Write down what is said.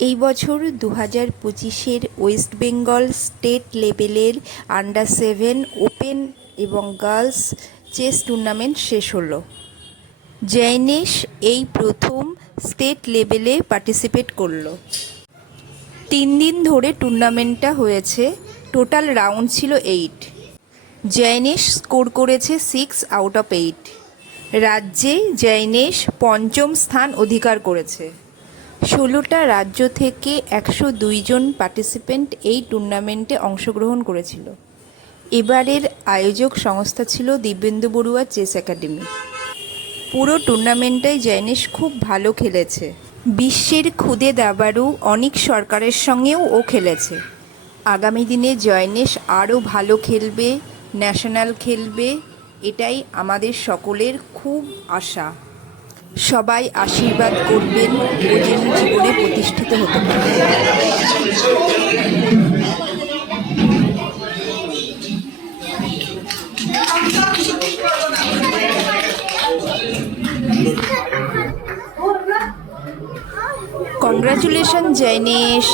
এই বছর 2025-এর West Bengal state লেভেলের আন্ডার 7 ওপেন এবং গার্লস চেস টুর্নামেন্ট শেষ হলো। জয়নেশ এই প্রথম স্টেট লেভেলে পার্টিসিপেট করলো। 3 দিন ধরে টুর্নামেন্টটা হয়েছে। টোটাল রাউন্ড ছিল 8। জয়নেশ স্কোর করেছে 6/8। রাজ্যে জয়নেশ পঞ্চম স্থান অধিকার করেছে। 16টা রাজ্য থেকে 102 জন পার্টিসিপেন্ট এই টুর্নামেন্টে অংশগ্রহণ করেছিল। এবারের আয়োজক সংস্থা ছিল দিব্যেন্দু বড়ুয়া চেস একাডেমি। পুরো টুর্নামেন্টটাই জয়নেশ খুব ভালো খেলেছে। বিশ্বের খুদে দাবাড়ু অনিক সরকারের সঙ্গেও ও খেলেছে। আগামী দিনে জয়নেশ আরও ভালো খেলবে, ন্যাশনাল খেলবে, এটাই আমাদের সকলের খুব আশা। সবাই আশীর্বাদ করবেন ও যেন জীবনে প্রতিষ্ঠিত হতে পারে। কংগ্রাচুলেশন জয়নেশ।